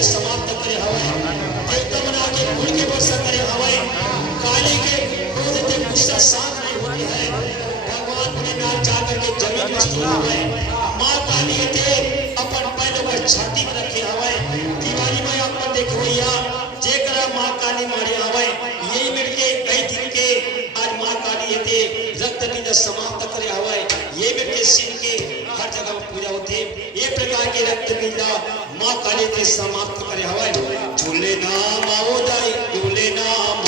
के समाप्त करे हवाए देवता बना के फूल के वर्षा करे हवाए काली के क्रोध के गुस्सा शांत नहीं होती है भगवान ने नाम जाकर के जमीन में स्तूप हवाए मां काली थे अपन पैरों पर छाती में रखे हवाए दिवाली में अपन देखो भैया जेकरा मां काली मारे हवाए यही मिलके कई दिन के आज मां काली थे रक्त बीज समाप्त करे हवाए ये मिलके शिव के हर जगह पूजा होती है ये प्रकार के रक्त बीजा मां काली के समाप्त करे हवाए झूले नाम आओ जाए झूले नाम